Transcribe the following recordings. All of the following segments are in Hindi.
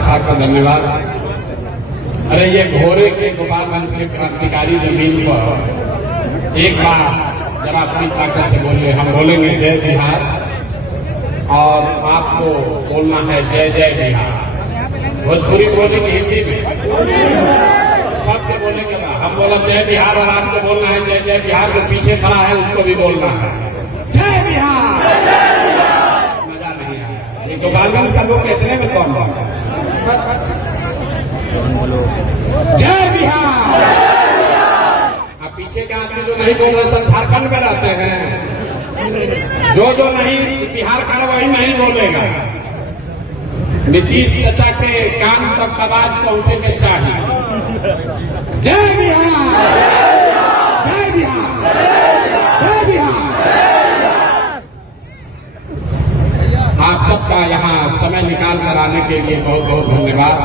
साहब का धन्यवाद। अरे ये घोरे के गोपालगंज के क्रांतिकारी जमीन पर एक बार जरा अपनी ताकत से बोलिए। हम बोलेंगे जय बिहार और आपको बोलना है जय जय बिहार। भोजपुरी बोलेंगे हिंदी में, सबके बोलेंगे ना। हम बोला जय बिहार और आपको बोलना है जय जय बिहार। जो पीछे खड़ा है उसको भी बोलना है जय बिहार। मजा नहीं आया। ये गोपालगंज का लोग इतने में कौन बोला जय बिहार। अब पीछे के आदमी जो नहीं बोल रहे सब झारखंड में रहते हैं। जो नहीं बिहार का वही नहीं बोलेगा। नीतीश चाचा के कान तक आवाज पहुंचे के चाहिए जय बिहार जय बिहार जय बिहार। आप सबका यहाँ समय निकाल कर आने के लिए बहुत बहुत धन्यवाद।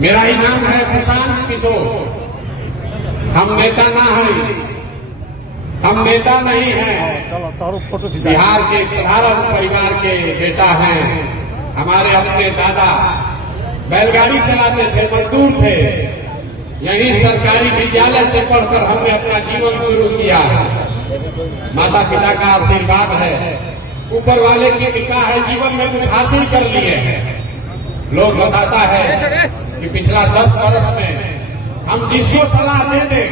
मेरा ही नाम है प्रशांत किशोर। हम नेता ना हैं, हम नेता नहीं हैं। बिहार के एक साधारण परिवार के बेटा हैं। हमारे अपने दादा बैलगाड़ी चलाते थे, मजदूर थे। यहीं सरकारी विद्यालय से पढ़कर हमने अपना जीवन शुरू किया है। माता पिता का आशीर्वाद है, ऊपर वाले की कृपा है, जीवन में कुछ हासिल कर लिए हैं। लोग बताता है कि पिछला 10 वर्ष में हम जिसको सलाह दे दें,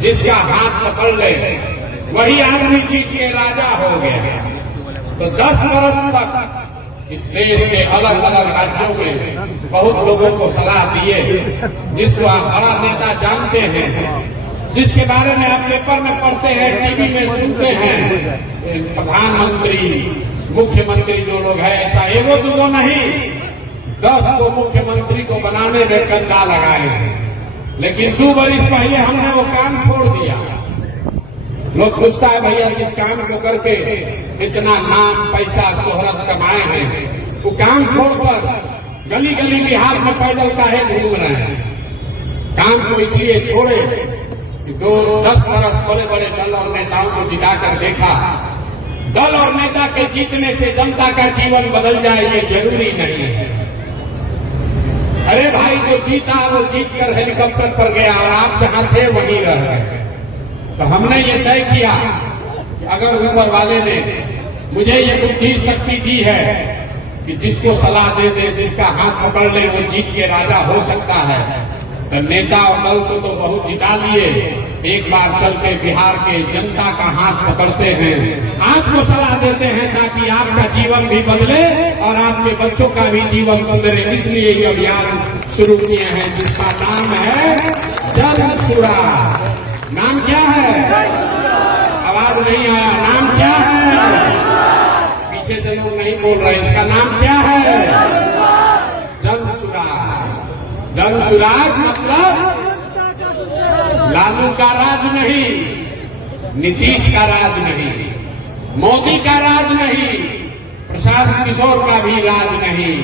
जिसका हाथ पकड़ ले, वही आदमी जीत के राजा हो गया। तो 10 वर्ष तक इस देश के अलग अलग राज्यों में बहुत लोगों को सलाह दिए, जिसको आप बड़ा नेता जानते हैं, जिसके बारे में आप पेपर में पढ़ते हैं, टीवी में सुनते हैं। प्रधानमंत्री, मुख्यमंत्री जो लोग हैं, ऐसा एगो दूगो नहीं, 10 को मुख्यमंत्री को बनाने में कंधा लगाए हैं। लेकिन 2 वर्ष पहले हमने वो काम छोड़ दिया। लोग पूछता है भैया जिस काम को करके इतना नाम पैसा शोहरत कमाए हैं, वो काम छोड़कर गली गली बिहार में पैदल काहे घूम रहे हैं। काम को इसलिए छोड़े कि 10 वर्ष बड़े बड़े दल और नेताओं को जिताकर देखा। दल और नेता के जीतने से जनता का जीवन बदल जाए ये जरूरी नहीं है। अरे भाई जो जीता वो जीत कर हेलीकॉप्टर पर गया और आप जहां थे वहीं रह गए। तो हमने ये तय किया कि अगर ऊपर वाले ने मुझे ये बुद्धि शक्ति दी है कि जिसको सलाह दे दे, जिसका हाथ पकड़ ले, वो जीत के राजा हो सकता है, तो नेता और दल को तो बहुत जिता लिए। एक बार चल के बिहार के जनता का हाथ पकड़ते हैं, आपको सलाह देते हैं ताकि आपका जीवन भी बदले और आपके बच्चों का भी जीवन सुधरे। इसलिए ये अभियान शुरू किए हैं जिसका नाम है जन सुराज। नाम क्या है? आवाज नहीं आया। नाम क्या है? पीछे से लोग नहीं बोल रहे। इसका नाम क्या है? जन सुराज। जन सुराज मतलब लालू का राज नहीं, नीतीश का राज नहीं, मोदी का राज नहीं, प्रशांत किशोर का भी राज नहीं।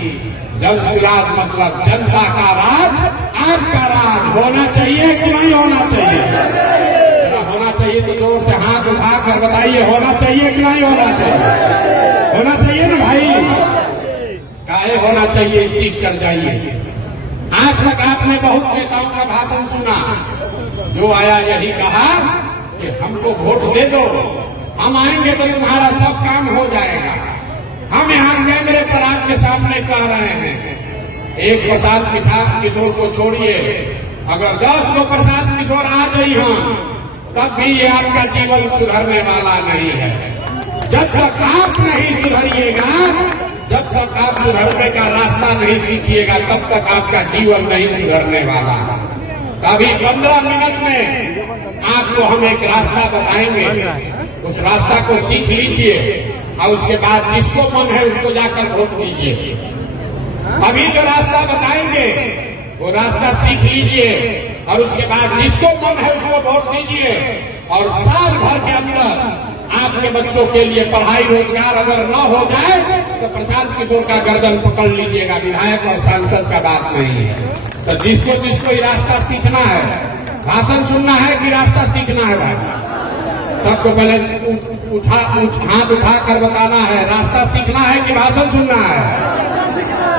जन सुराज मतलब जनता का राज, आपका राज होना चाहिए कि नहीं होना चाहिए? जरा होना चाहिए तो जोर से हाथ उठाकर बताइए, होना चाहिए कि नहीं होना चाहिए? होना चाहिए ना भाई। काहे होना चाहिए सीख कर जाइए। आज तक आपने बहुत नेताओं का भाषण सुना, जो आया यही कहा कि हमको वोट दे दो, हम आएंगे तो तुम्हारा सब काम हो जाएगा। हम यहाँ कैमरे पर आपके सामने कह रहे हैं, एक प्रशांत किशोर को छोड़िए, अगर 10 को प्रशांत किशोर आ जाइए तब भी ये आपका जीवन सुधरने वाला नहीं है। जब तक आप नहीं सुधरिएगा, जब तक आप सुधरने का रास्ता नहीं सीखिएगा, तब तक आपका जीवन नहीं सुधरने वाला है। अभी 15 मिनट में आपको हम एक रास्ता बताएंगे, उस रास्ता को सीख लीजिए और उसके बाद जिसको मन है उसको जाकर वोट दीजिए। अभी जो रास्ता बताएंगे वो रास्ता सीख लीजिए और उसके बाद जिसको मन है उसको वोट दीजिए। और साल भर के अंदर आपके बच्चों के लिए पढ़ाई रोजगार अगर न हो जाए तो प्रशांत किशोर का गर्दन पकड़ लीजिएगा। विधायक और सांसद का बात नहीं है। तो जिसको जिसको ये रास्ता सीखना है, भाषण सुनना है कि रास्ता सीखना है भाई? सबको पहले हाथ उठा कर बताना है, रास्ता सीखना है कि भाषण सुनना है?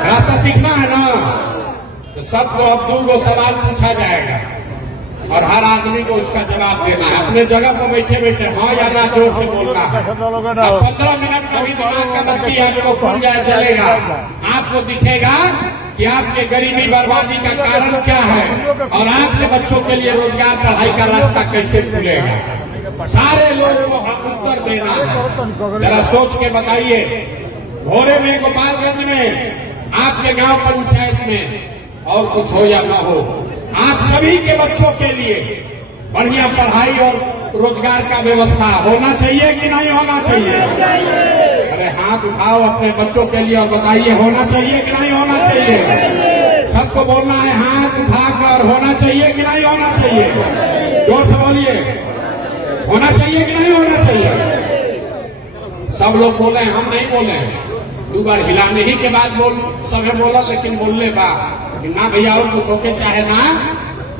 रास्ता सीखना तो सबको अब 2 सवाल पूछा जाएगा और हर आदमी को उसका जवाब देना है। अपने जगह पर बैठे बैठे हाँ या ना जोर से बोलना है। अब 15 मिनट का भी दिमाग का बत्ती आपको खुल जाए जलेगा, आपको दिखेगा कि आपके गरीबी बर्बादी का कारण क्या है और आपके बच्चों के लिए रोजगार पढ़ाई का रास्ता कैसे खुलेगा। सारे लोगों को उत्तर देना है। जरा सोच के बताइए, भोरे में, गोपालगंज में, आपके गांव पंचायत में और कुछ हो या ना हो, आप सभी के बच्चों के लिए बढ़िया पढ़ाई और रोजगार का व्यवस्था होना चाहिए कि नहीं होना चाहिए? अरे हाथ उठाओ अपने बच्चों के लिए और बताइए होना चाहिए कि नहीं होना चाहिए? सबको बोलना है हाथ उठाकर, होना चाहिए कि नहीं होना चाहिए? जोर से बोलिए, होना चाहिए कि नहीं होना चाहिए? सब लोग बोले, हम नहीं बोले। 2 बार हिलाने ही के बाद सबे बोला, लेकिन बोलने बा ना भैया और कुछ होके चाहे ना,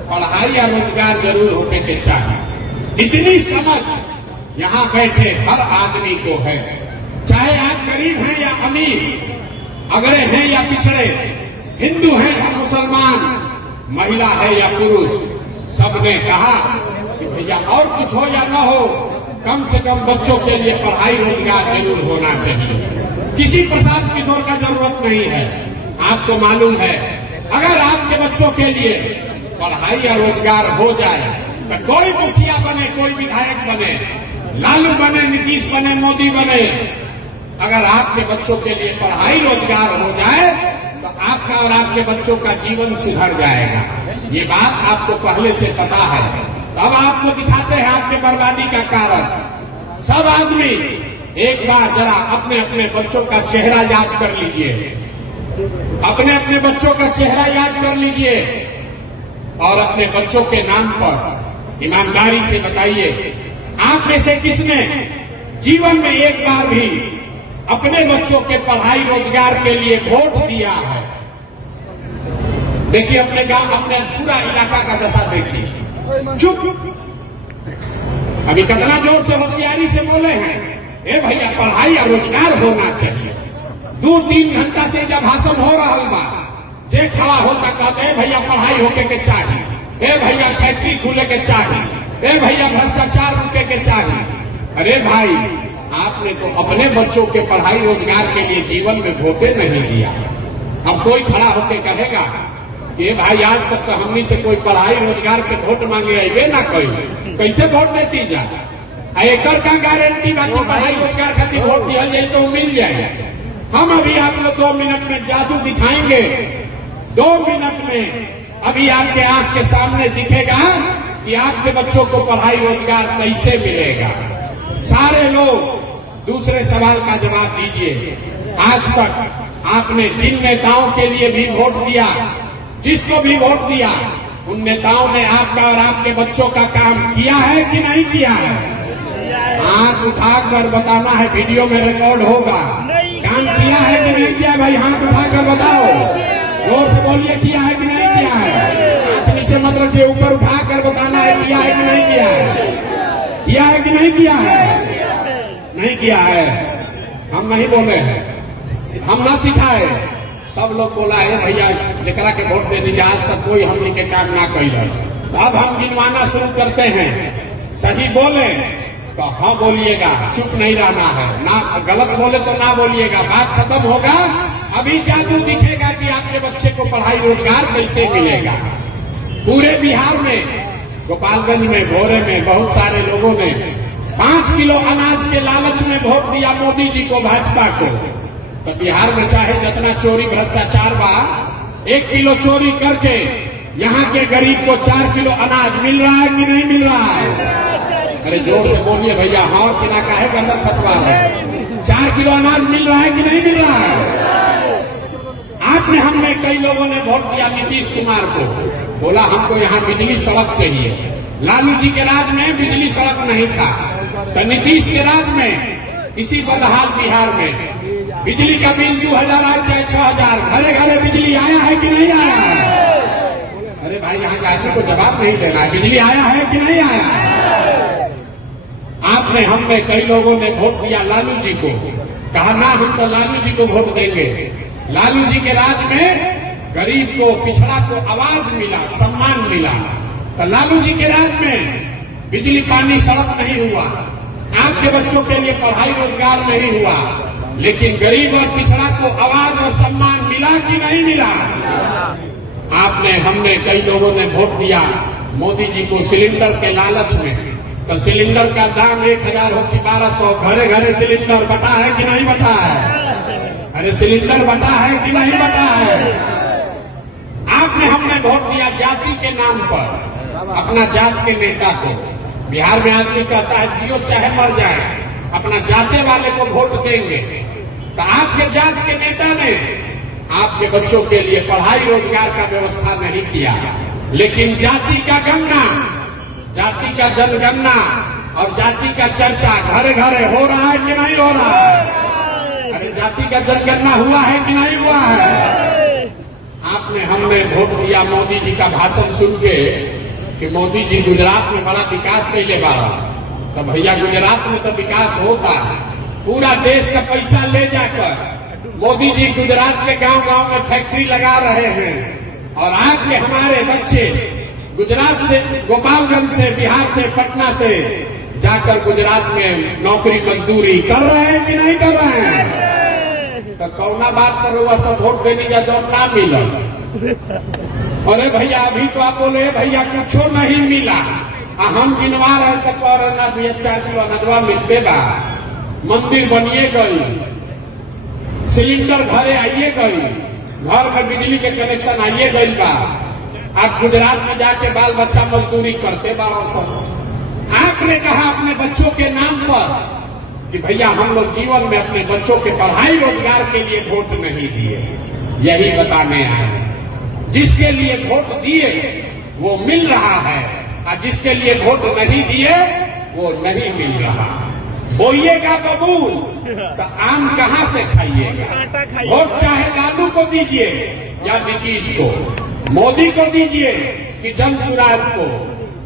पढ़ाई या रोजगार जरूर होके के चाहे। इतनी समझ यहाँ बैठे हर आदमी को है, चाहे आप गरीब हैं या अमीर, अगड़े हैं या पिछड़े, हिंदू हैं या मुसलमान, महिला है या पुरुष, सबने कहा कि भैया और कुछ हो या ना हो, कम से कम बच्चों के लिए पढ़ाई रोजगार जरूर होना चाहिए। किसी प्रसाद किशोर का जरूरत नहीं है। आपको मालूम है, अगर आपके बच्चों के लिए पढ़ाई या रोजगार हो जाए तो कोई मुखिया बने, कोई विधायक बने, लालू बने, नीतीश बने, मोदी बने, अगर आपके बच्चों के लिए पढ़ाई रोजगार हो जाए तो आपका और आपके बच्चों का जीवन सुधर जाएगा। ये बात आपको पहले से पता है। तब आपको दिखाते हैं आपके बर्बादी का कारण। सब आदमी एक बार जरा अपने अपने बच्चों का चेहरा याद कर लीजिए, अपने अपने बच्चों का चेहरा याद कर लीजिए और अपने बच्चों के नाम पर ईमानदारी से बताइए, आप में से किसने जीवन में एक बार भी अपने बच्चों के पढ़ाई रोजगार के लिए वोट दिया है? देखिए अपने गांव, अपने पूरा इलाका का दशा देखिए। चुप, अभी कितना जोर से होशियारी से बोले हैं, ए भैया पढ़ाई और रोजगार होना चाहिए। 2-3 घंटा से जब भाषण हो रहा बा, जे खड़ा होता कहते भैया पढ़ाई होके के चाहिए, ए भैया फैक्ट्री खुले के चाहिए, ए भैया भ्रष्टाचार रुके के चाहिए। अरे भाई, आपने तो अपने बच्चों के पढ़ाई रोजगार के लिए जीवन में वोटे नहीं दिया। अब कोई खड़ा होके कहेगा कि भाई आज तक तो हमनी से कोई पढ़ाई रोजगार के वोट मांगे अबे ना कोई, कैसे वोट देती जाए? एकर का गारंटी बाकी पढ़ाई रोजगार खातिर वोट दिया जाए तो मिल जाए। हम अभी आपको 2 मिनट में जादू दिखाएंगे। 2 मिनट में अभी आपके आंख के सामने दिखेगा कि आपके बच्चों को पढ़ाई रोजगार कैसे मिलेगा। सारे लोग दूसरे सवाल का जवाब दीजिए। आज तक आपने जिन नेताओं के लिए भी वोट दिया, जिसको भी वोट दिया, उन नेताओं ने आपका और आपके बच्चों का काम किया है कि नहीं किया है? हाथ उठाकर बताना है, वीडियो में रिकॉर्ड होगा। काम किया है कि नहीं किया? भाई हाथ उठाकर बताओ, जोर से बोलिए, किया है कि नहीं किया है? हाथ नीचे मत रखिए, ऊपर उठाकर बताना है किया है कि नहीं किया है? किया है कि नहीं किया है? नहीं किया है। हम नहीं बोले हैं, हम ना सिखाए। सब लोग बोला है भैया जकरा के वोट देने आज तक कोई हमने के काम ना कैलस। अब हम गिनवाना शुरू करते हैं। सही बोले तो हाँ बोलिएगा, चुप नहीं रहना है। ना गलत बोले तो ना बोलिएगा, बात खत्म होगा। अभी जादू दिखेगा कि आपके बच्चे को पढ़ाई रोजगार कैसे मिलेगा। पूरे बिहार में, गोपालगंज में, भोरे में बहुत सारे लोगों ने 5 किलो अनाज के लालच में वोट दिया मोदी जी को, भाजपा को। तो बिहार में चाहे जितना चोरी भ्रष्टाचार बा, 1 किलो चोरी करके यहाँ के गरीब को 4 किलो अनाज मिल रहा है कि नहीं मिल रहा है? अरे जोर से बोलिए भैया, हाँ कि ना, काहे गर्दन फंसवा है? 4 किलो अनाज मिल रहा है कि नहीं मिल रहा है? आपने, हमने, कई लोगों ने वोट दिया नीतीश कुमार को, बोला हमको यहाँ बिजली सड़क चाहिए। लालू जी के राज में बिजली सड़क नहीं था, तो नीतीश के राज में इसी बदहाल बिहार में बिजली का बिल 2000 आए चाहे 6000, घरे घरे बिजली आया है कि नहीं आया है? अरे भाई यहाँ के आदमी को जवाब नहीं देना है, बिजली आया है कि नहीं आया है? आपने, हमने, कई लोगों ने वोट दिया लालू जी को, कहा ना हम तो लालू जी को वोट देंगे। लालू जी के राज में गरीब को, पिछड़ा को आवाज मिला, सम्मान मिला। तो लालू जी के राज में बिजली, पानी, सड़क नहीं हुआ, आपके बच्चों के लिए पढ़ाई रोजगार नहीं हुआ, लेकिन गरीब और पिछड़ा को आवाज और सम्मान मिला कि नहीं मिला? हमने कई लोगों ने वोट दिया मोदी जी को सिलेंडर के लालच में। तो सिलेंडर का दाम 1000 हो कि 1200, घरे घरे सिलेंडर बटा है कि नहीं बटा है? अरे सिलेंडर बटा है कि नहीं बटा है? हमने वोट दिया जाति के नाम पर, अपना जात के नेता को। बिहार में आदमी कहता है जियो चाहे मर जाए, अपना जाते वाले को वोट देंगे। तो आपके जात के नेता ने आपके बच्चों के लिए पढ़ाई रोजगार का व्यवस्था नहीं किया, लेकिन जाति का गणना, जाति का जनगणना और जाति का चर्चा घरे घरे हो रहा है कि नहीं हो रहा है? अरे जाति का जनगणना हुआ है कि नहीं हुआ है? हमने वोट दिया मोदी जी का भाषण सुन के कि मोदी जी गुजरात में बड़ा विकास कैले बारा। तो भैया गुजरात में तो विकास होता है, पूरा देश का पैसा ले जाकर मोदी जी गुजरात के गांव गांव में फैक्ट्री लगा रहे हैं। और आपके हमारे बच्चे गुजरात से, गोपालगंज से, बिहार से, पटना से जाकर गुजरात में नौकरी मजदूरी कर रहे हैं कि नहीं कर रहे हैं? तो कौना बात पर हुआ सब वोट देने का जो ना मिला? अरे भैया अभी तो आप बोले भैया कुछ नहीं मिला, हम गिनवा रहे तो कह रहे ना भैया 4 किलो अनजवा मिलते बा, मंदिर बनिए गई, सिलेंडर घरे आइए गई, घर में बिजली के कनेक्शन आइए गई बा। आप गुजरात में जाके बाल बच्चा मजदूरी करते बाबा सब। आपने कहा अपने बच्चों के नाम पर कि भैया हम लोग जीवन में अपने बच्चों के पढ़ाई रोजगार के लिए वोट नहीं दिए। यही बताने आए, जिसके लिए वोट दिए वो मिल रहा है और जिसके लिए वोट नहीं दिए वो नहीं मिल रहा। बोइएगा बबूल तो आम कहां से खाइएगा? वोट चाहे लालू को दीजिए या नीतीश को, मोदी को दीजिए कि जन सुराज को,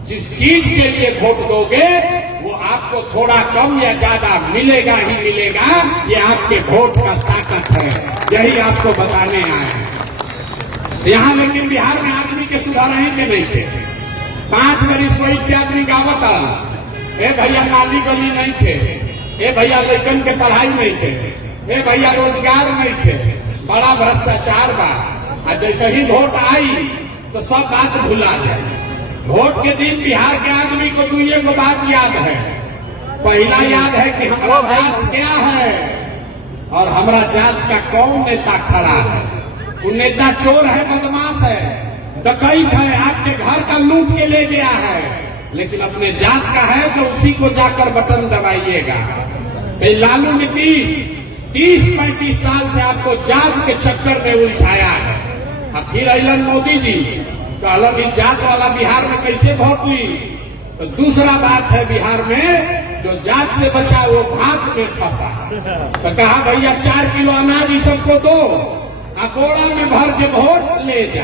जिस चीज के लिए वोट दोगे वो आपको थोड़ा कम या ज्यादा मिलेगा ही मिलेगा। ये आपके वोट का ताकत है, यही आपको बताने आए। यहाँ लेकिन बिहार में आदमी के सुधार है कि नहीं थे? 5 बरिस बैठ के आदमी गावत आ, ए भैया नाली गली नहीं थे, ए भैया लड़कन के पढ़ाई नहीं थे, ए भैया रोजगार नहीं थे, बड़ा भ्रष्टाचार बा। जैसे ही वोट आई तो सब बात भुला जाए। वोट के दिन बिहार के आदमी को 2 बात याद है। पहला याद है कि हमारा जात क्या है और हमारा जात का कौन नेता खड़ा है। वो नेता चोर है, बदमाश है, डकैत है, आपके घर का लूट के ले गया है, लेकिन अपने जात का है तो उसी को जाकर बटन दबाइएगा। तो लालू नीतीश 30-35 साल से आपको जात के चक्कर में उलझाया है। अब फिर अलन मोदी जी कहलन जात वाला बिहार में कैसे वोट ली? तो दूसरा बात है बिहार में जो जात से बचा वो भात में फंसा। तो कहा भैया 4 किलो अनाज ही सबको दो, आप बोरा में भर के वोट ले जा।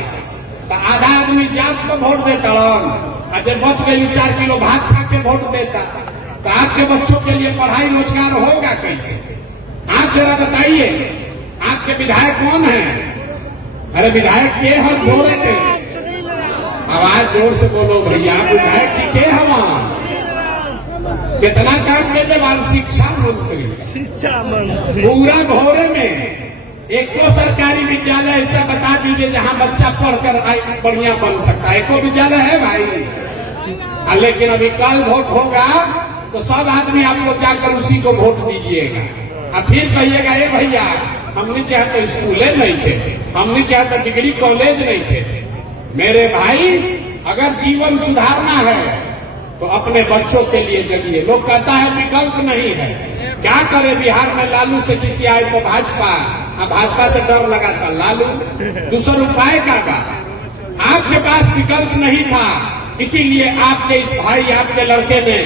तो आधा आदमी जात को वोट देता और जब बच गई 4 किलो भात खा के वोट देता। तो आपके बच्चों के लिए पढ़ाई रोजगार होगा कैसे? आप जरा बताइए, आपके विधायक कौन है? अरे विधायक के हम बोले थे, आवाज जोर से बोलो भैया, विधायक की के हवा कितना काम देते वाल? शिक्षा मंत्री पूरा भोरे में एको सरकारी विद्यालय ऐसा बता दीजिए जहां बच्चा पढ़कर बढ़िया बन सकता है। एको विद्यालय है भाई? लेकिन अभी कल वोट होगा तो सब आदमी आप लोग जाकर उसी को वोट दीजिएगा। अब फिर कहिएगा ए भैया हमने क्या तो स्कूले नहीं थे, हमने क्या तो डिग्री कॉलेज नहीं थे। मेरे भाई अगर जीवन सुधारना है तो अपने बच्चों के लिए जगिए। लोग कहता है विकल्प नहीं है, क्या करे? बिहार में लालू से किसी आए तो भाजपा, अब भाजपा से डर लगाता लालू, दूसरा उपाय का बा? आपके पास विकल्प नहीं था, इसीलिए आपके इस भाई, आपके लड़के ने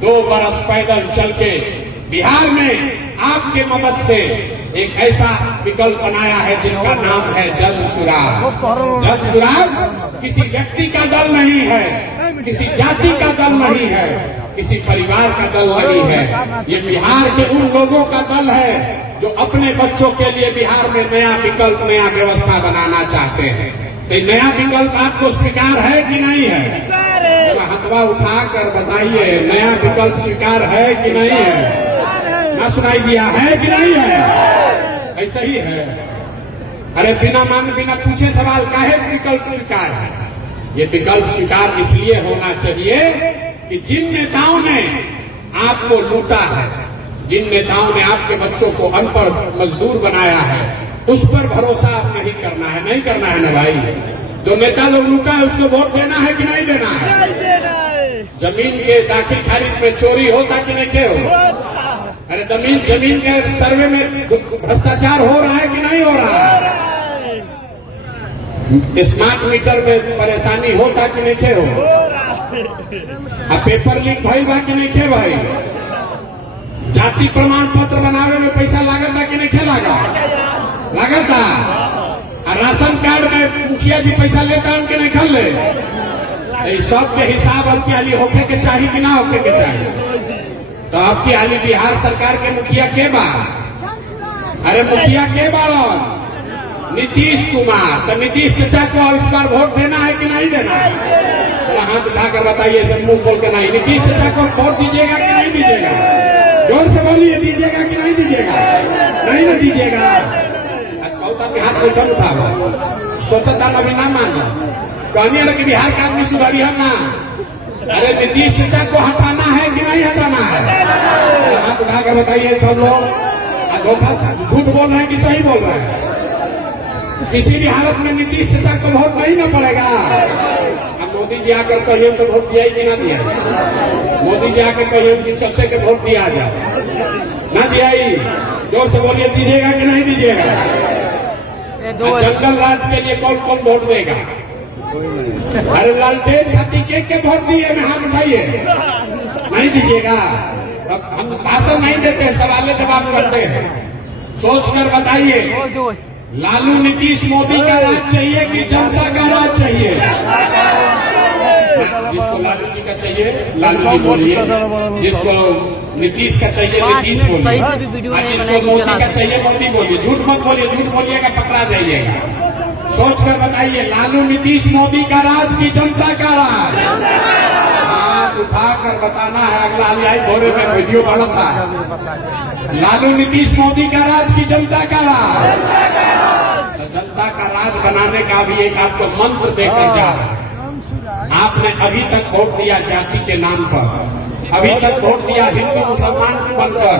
2 बरस पैदल चल के बिहार में आपके मदद से एक ऐसा विकल्प बनाया है जिसका नाम है जन सुराज। जन सुराज किसी व्यक्ति का दल नहीं है, किसी जाति का दल नहीं है, किसी परिवार का दल नहीं है। ये बिहार के उन लोगों का दल है जो अपने बच्चों के लिए बिहार में नया विकल्प, नया व्यवस्था बनाना चाहते हैं। तो नया विकल्प आपको स्वीकार है कि नहीं है? हथवा उठाकर बताइए, नया विकल्प स्वीकार है कि नहीं है? ना सुनाई दिया है कि नहीं है? ऐसा ही है। अरे बिना मांगे बिना पूछे सवाल काहे विकल्प स्वीकार है? ये विकल्प स्वीकार इसलिए होना चाहिए कि जिन नेताओं ने आपको लूटा है, जिन नेताओं ने आपके बच्चों को अनपढ़ मजदूर बनाया है, उस पर भरोसा आप नहीं करना है। नहीं करना है ना भाई। जो नेता लोग लूटा है उसको वोट देना है कि नहीं देना है? जमीन के दाखिल खारिज में चोरी होता कि नहीं हो? अरे जमीन के सर्वे में भ्रष्टाचार हो रहा है कि नहीं हो रहा है? स्मार्ट मीटर में परेशानी होता कि नहीं हो? अब पेपर लीक भइल बा कि नहीं भाई? जाति प्रमाण पत्र बनावे में पैसा लागता कि नहीं लागता? राशन कार्ड में मुखिया जी पैसा लेता उनके नहीं खल ले। सब के हिसाब अब की होके के चाहिए कि ना होके के चाहिए? तो अब की बिहार सरकार के मुखिया के बा? अरे मुखिया के बाड़न? नीतीश कुमार। तो नीतीश चाचा को इस बार वोट देना है कि नहीं देना है? हाथ उठाकर बताइए, सब मुंह खोल के नहीं। नीतीश चाचा को वोट दीजिएगा कि नहीं दीजिएगा? जोर से बोलिए, दीजिएगा कि नहीं दीजिएगा? नहीं ना दीजिएगा? बहुत हाथ बैठल उठाओ, सोचता अभी ना मांगा, कहनी लगे बिहार का आदमी सुधारी है ना। अरे नीतीश चाचा को हटाना है कि नहीं हटाना है? हाथ उठा के बताइए सब लोग। धोखा झूठ बोल रहे हैं कि सही बोल रहे हैं? किसी भी हालत में नीतीश चाचा को वोट नहीं ना पड़ेगा। अब मोदी जी आकर कहिए तो वोट दिया कि ना दिया? मोदी जी आकर कहिए कि चचे के वोट दिया जाए, ना दिया? जोर से बोलिए, दीजिएगा कि नहीं दीजिएगा? जंगल राज के लिए कौन कौन वोट देगा? अरे लालटेन खाती के वोट दिए में हाथ उठाइए। नहीं दीजिएगा? अब हम भाषण नहीं देते, सवाल जवाब करते हैं। सोच कर बताइए, लालू नीतीश मोदी का राज चाहिए कि जनता का राज चाहिए? जिसको लालू जी का चाहिए लालू जी बोलिए, जिसको नीतीश का चाहिए नीतीश बोलिए, जिसको मोदी का चाहिए मोदी बोलिए। झूठ मत बोलिए, झूठ बोलिएगा पकड़ा जाइएगा। सोच कर बताइए, लालू नीतीश मोदी का राज की जनता का राज? हाथ उठाकर बताना है। अगला आई भोरे में वीडियो बना था, लालू नीतीश मोदी का राज की जनता का राज? जनता का राज बनाने का भी एक आपको मंत्र देकर जा रहा है। आपने अभी तक वोट दिया जाति के नाम पर, अभी तक वोट दिया हिंदू मुसलमान बनकर,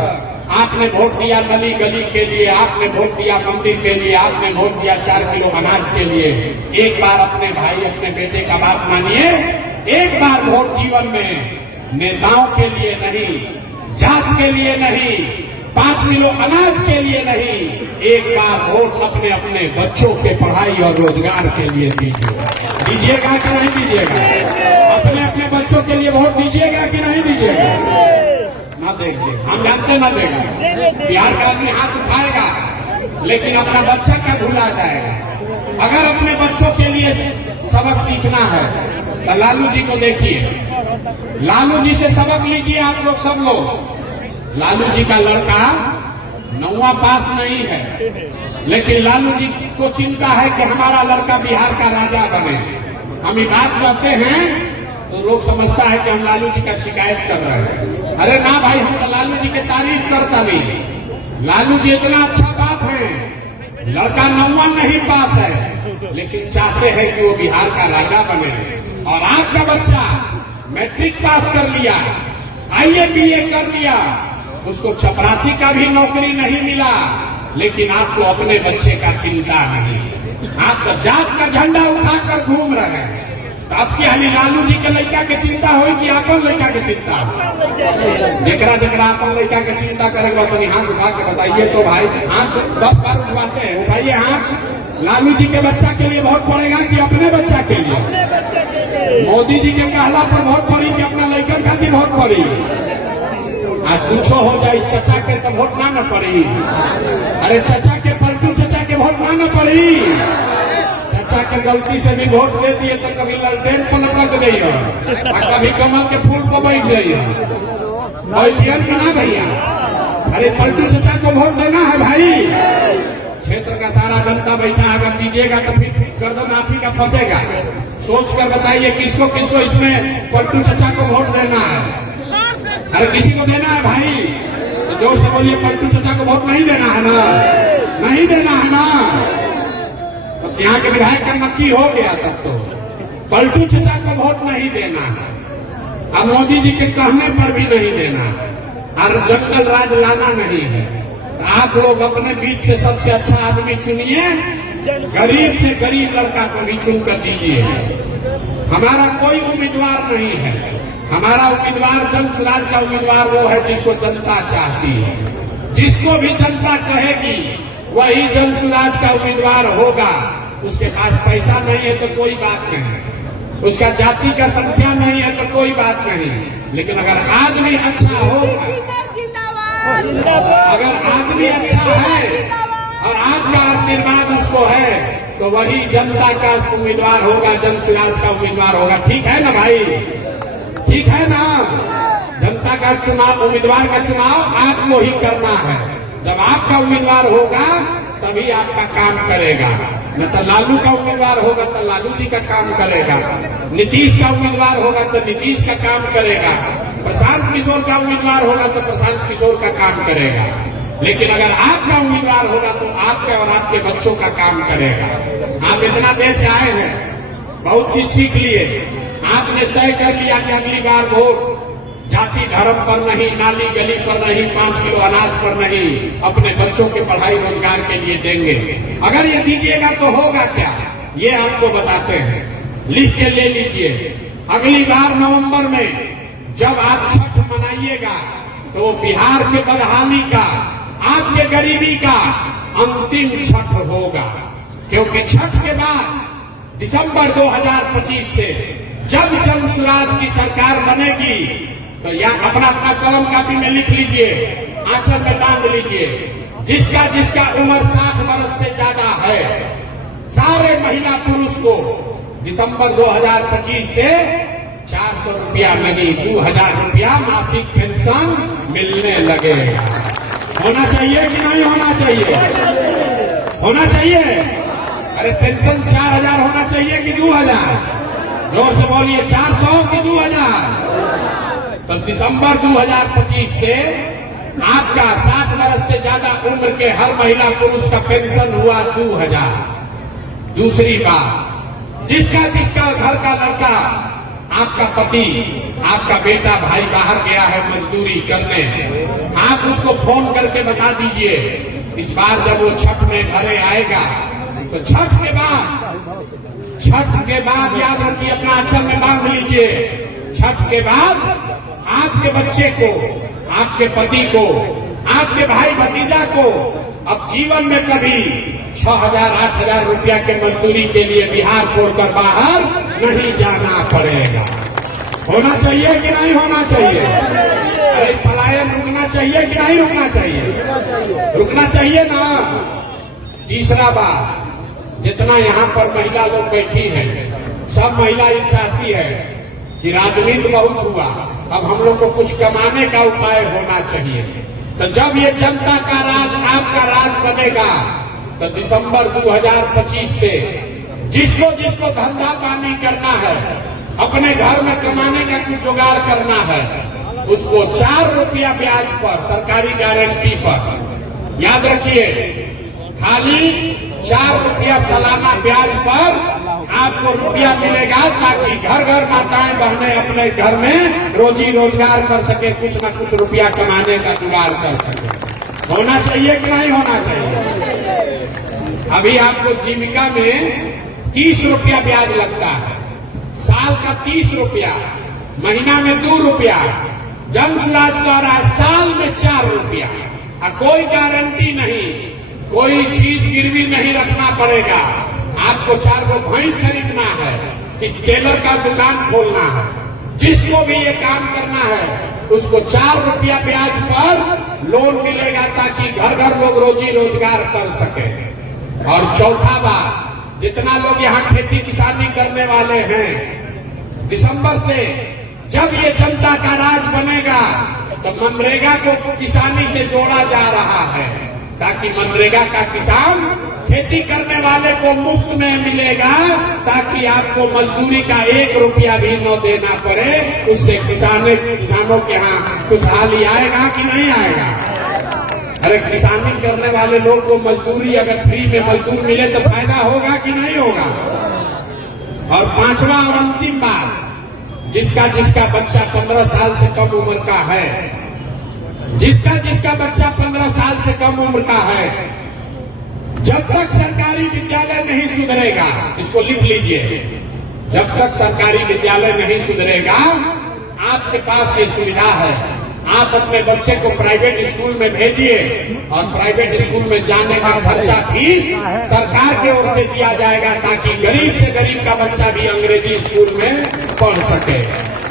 आपने वोट दिया गली गली के लिए, आपने वोट दिया मंदिर के लिए, आपने वोट दिया 4 किलो अनाज के लिए। एक बार अपने भाई अपने बेटे का बात मानिए, एक बार वोट जीवन में नेताओं के लिए नहीं, जात के लिए नहीं, 5 किलो अनाज के लिए नहीं, एक बार वोट अपने अपने बच्चों के पढ़ाई और रोजगार के लिए दीजिए। दीजिएगा कि नहीं दीजिएगा? अपने अपने बच्चों के लिए वोट दीजिएगा कि नहीं दीजिएगा? ना देंगे, हम जानते ना देंगे। बिहार का आदमी हाथ उठाएगा लेकिन अपना बच्चा क्या भूला जाएगा। अगर अपने बच्चों के लिए सबक सीखना है तो लालू जी को देखिए, लालू जी से सबक लीजिए आप लोग सब लोग। लालू जी का लड़का 9वां पास नहीं है, लेकिन लालू जी को चिंता है कि हमारा लड़का बिहार का राजा बने। हम ये बात कहते हैं तो लोग समझता है कि हम लालू जी का शिकायत कर रहे हैं। अरे ना भाई, हम तो लालू जी की तारीफ करता नहीं। लालू जी इतना अच्छा बाप है, लड़का 9वां नहीं पास है लेकिन चाहते हैं कि वो बिहार का राजा बने। और आपका बच्चा मैट्रिक पास कर लिया, IAS BA कर लिया, उसको चपरासी का भी नौकरी नहीं मिला, लेकिन आपको अपने बच्चे का चिंता नहीं। आप तो जात का झंडा उठाकर घूम रहे हैं। तो आपकी हाली लालू जी के लड़का के चिंता हो कि आपन लड़का के चिंता हो? जरा जरा अपन लड़का के चिंता करेगा तो हाथ उठा के बताइए। तो भाई हाथ 10 बार उठवाते हैं, उठाइए हाथ। लालू जी के बच्चा के लिए वोट पड़ेगा कि अपने बच्चा के लिए? मोदी जी के कहला पर वोट पड़ी कि अपना लड़कन खातिर वोट पड़ी? आज कुछो हो जाए चचा के तो वोट ना पड़ी। अरे चचा के पलटू चचा के वोट ना पड़ी। चचा के गलती से भी वोट दे दिए तो कभी ललटेन पलट गई और कभी कमल के फूल को बैठ गई। बैठियन कि ना भैया? अरे पलटू चचा को वोट देना है भाई। क्षेत्र का सारा जनता बैठा, अगर दीजिएगा तो फिर गर्दन आप ही का फंसेगा। सोच कर बताइए किसको किसको इसमें पलटू चचा को वोट देना है। अरे किसी को देना है भाई तो जोर से बोलिए, पलटू चचा को वोट नहीं देना है ना, नहीं देना है ना। तो यहाँ के विधायक का नक्की हो गया, तब तो पलटू चचा को वोट नहीं देना है। अब मोदी जी के कहने पर भी नहीं देना है और जंगल राज लाना नहीं है। तो आप लोग अपने बीच से सबसे अच्छा आदमी चुनिए, गरीब से गरीब लड़का को भी चुन कर दीजिए। हमारा कोई उम्मीदवार नहीं है, हमारा उम्मीदवार जनसुराज का उम्मीदवार वो है जिसको जनता चाहती है। जिसको भी जनता कहेगी वही जनसुराज का उम्मीदवार होगा। उसके पास पैसा नहीं है तो कोई बात नहीं, उसका जाति का संख्या नहीं है तो कोई बात नहीं, लेकिन अगर आदमी अच्छा होगा, अगर आदमी अच्छा है और आपका आशीर्वाद उसको है तो वही जनता का उम्मीदवार होगा, जनसुराज का उम्मीदवार होगा। ठीक है ना भाई, ठीक है ना। जनता का चुनाव, उम्मीदवार का चुनाव आपको ही करना है। जब आपका उम्मीदवार होगा तभी आपका काम करेगा। न तो लालू का उम्मीदवार होगा तो लालू जी का काम करेगा, नीतीश का उम्मीदवार होगा तो नीतीश का काम करेगा, प्रशांत किशोर का उम्मीदवार होगा तो प्रशांत किशोर का काम करेगा। लेकिन अगर आपका उम्मीदवार होगा तो आपके और आपके बच्चों का काम करेगा। आप इतना देर से आए हैं, बहुत चीज सीख लिए। आपने तय कर लिया कि अगली बार वोट जाति धर्म पर नहीं, नाली गली पर नहीं, 5 किलो अनाज पर नहीं, अपने बच्चों के पढ़ाई रोजगार के लिए देंगे। अगर ये दीजिएगा तो होगा क्या, ये आपको बताते हैं, लिख के ले लीजिए। अगली बार नवंबर में जब आप छठ मनाइएगा तो बिहार के बदहाली का, आपके गरीबी का अंतिम छठ होगा। क्योंकि छठ के बाद दिसंबर 2025 से जब जनसुराज की सरकार बनेगी तो यहाँ अपना अपना कलम कापी में लिख लीजिए, आंचल में बांध लीजिए। जिसका जिसका उम्र 60 वर्ष से ज्यादा है, सारे महिला पुरुष को दिसंबर 2025 से 400 रुपया नहीं 2000 रुपया मासिक पेंशन मिलने लगेगा। होना चाहिए कि नहीं होना चाहिए, होना चाहिए। अरे पेंशन 4000 होना चाहिए कि 2000, जोर से बोलिए, 400 कि 2000। तो दिसंबर 2025 से आपका 60 वर्ष से ज्यादा उम्र के हर महिला पुरुष का पेंशन हुआ 2000। दूसरी बात, जिसका जिसका घर का लड़का, आपका पति, आपका बेटा भाई बाहर गया है मजदूरी करने, आप उसको फोन करके बता दीजिए। इस बार जब वो छठ में घरे आएगा तो छठ के बाद याद रखिए, अपना आंचल में बांध लीजिए। छठ के बाद आपके बच्चे को, आपके पति को, आपके भाई भतीजा को अब जीवन में कभी 6000 8000 रुपया के मजदूरी के लिए बिहार छोड़कर बाहर नहीं जाना पड़ेगा। होना चाहिए कि नहीं होना चाहिए? अरे पलायन रुकना चाहिए कि नहीं रुकना चाहिए? रुकना चाहिए ना। तीसरा बात, जितना यहाँ पर महिला लोग बैठी हैं, सब महिला ये चाहती है कि राजनीति बहुत हुआ, अब हम लोग को कुछ कमाने का उपाय होना चाहिए। तो जब ये जनता का राज, आपका राज बनेगा तो दिसंबर 2025 से जिसको जिसको धंधा पानी करना है, अपने घर में कमाने का कुछ जुगाड़ करना है, उसको 4 रुपया ब्याज पर, सरकारी गारंटी पर, याद रखिए, खाली 4 रुपया सालाना ब्याज पर आपको रुपया मिलेगा, ताकि घर घर माताएं बहनें अपने घर में रोजी रोजगार कर सके, कुछ न कुछ रुपया कमाने का जुगाड़ कर सके। होना चाहिए कि नहीं होना चाहिए? अभी आपको जीविका में 30 रुपया ब्याज लगता है, साल का 30 रुपया, महीना में 2 रुपया। जनसुराज कह रहा है साल में 4 रुपया, और कोई गारंटी नहीं, कोई चीज गिरवी नहीं रखना पड़ेगा। आपको 4 गो भैंस खरीदना है कि टेलर का दुकान खोलना है, जिसको भी ये काम करना है उसको 4 रुपया ब्याज पर लोन मिलेगा, ताकि घर घर लोग रोजी रोजगार कर सके। और चौथा बात, जितना लोग यहाँ खेती किसानी करने वाले हैं, दिसंबर से जब ये जनता का राज बनेगा तो मनरेगा को किसानी से जोड़ा जा रहा है ताकि मनरेगा का किसान खेती करने वाले को मुफ्त में मिलेगा, ताकि आपको मजदूरी का 1 रुपया भी न देना पड़े। उससे किसानों के यहाँ खुशहाली आएगा कि नहीं आएगा? अरे किसानी करने वाले लोग को मजदूरी अगर फ्री में मजदूर मिले तो फायदा होगा कि नहीं होगा? और 5वां और अंतिम बात, जिसका बच्चा 15 साल से कम उम्र का है, जिसका बच्चा 15 साल से कम उम्र का है, जब तक सरकारी विद्यालय नहीं सुधरेगा, इसको लिख लीजिए, जब तक सरकारी विद्यालय नहीं सुधरेगा, आपके पास ये सुविधा है, आप अपने बच्चे को प्राइवेट स्कूल में भेजिए और प्राइवेट स्कूल में जाने का खर्चा फीस सरकार की ओर से दिया जाएगा, ताकि गरीब से गरीब का बच्चा भी अंग्रेजी स्कूल में पढ़ सके।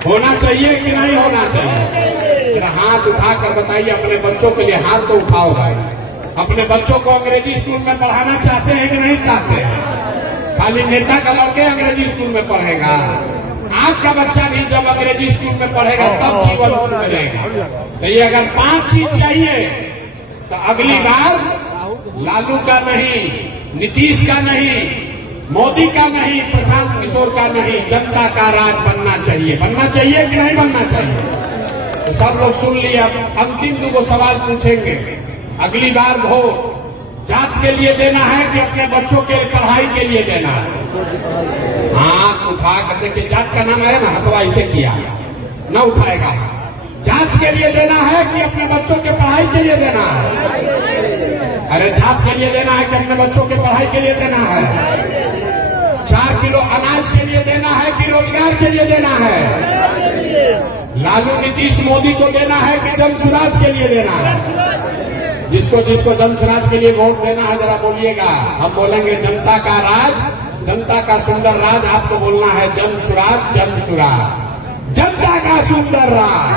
होना चाहिए कि नहीं होना चाहिए? फिर हाथ उठाकर बताइए, अपने बच्चों के लिए हाथ तो उठाओ भाई। अपने बच्चों को अंग्रेजी स्कूल में पढ़ाना चाहते हैं कि नहीं चाहते हैं? खाली नेता का लड़के अंग्रेजी स्कूल में पढ़ेगा? आपका बच्चा भी जब अंग्रेजी स्कूल में पढ़ेगा तब जीवन सुधरेगा। तो ये अगर 5 चीज चाहिए तो अगली बार लालू का नहीं, नीतीश का नहीं, मोदी का नहीं, प्रशांत किशोर का नहीं, जनता का राज बनना चाहिए। बनना चाहिए कि नहीं बनना चाहिए? तो सब लोग सुन लिए। अब अंतिम 2 सवाल पूछेंगे। अगली बार वोट जात के लिए देना है कि अपने बच्चों के पढ़ाई के लिए देना है? हाथ उठा कर देखिए, जात का नाम है ना, तो ऐसे किया न उठाएगा। जात के लिए देना है कि अपने बच्चों के पढ़ाई के लिए देना है? अरे जात के लिए देना है कि अपने बच्चों के पढ़ाई के लिए देना है? 4 किलो अनाज के लिए देना है कि रोजगार के लिए देना है? लालू नीतीश मोदी को देना है कि जन स्वराज के लिए देना है? जिसको जन स्वराज के लिए वोट देना है जरा बोलिएगा। हम बोलेंगे जनता का राज, जनता का सुंदर राज। आपको बोलना है जन स्वराज, जन स्वराज, जनता का सुंदर राज।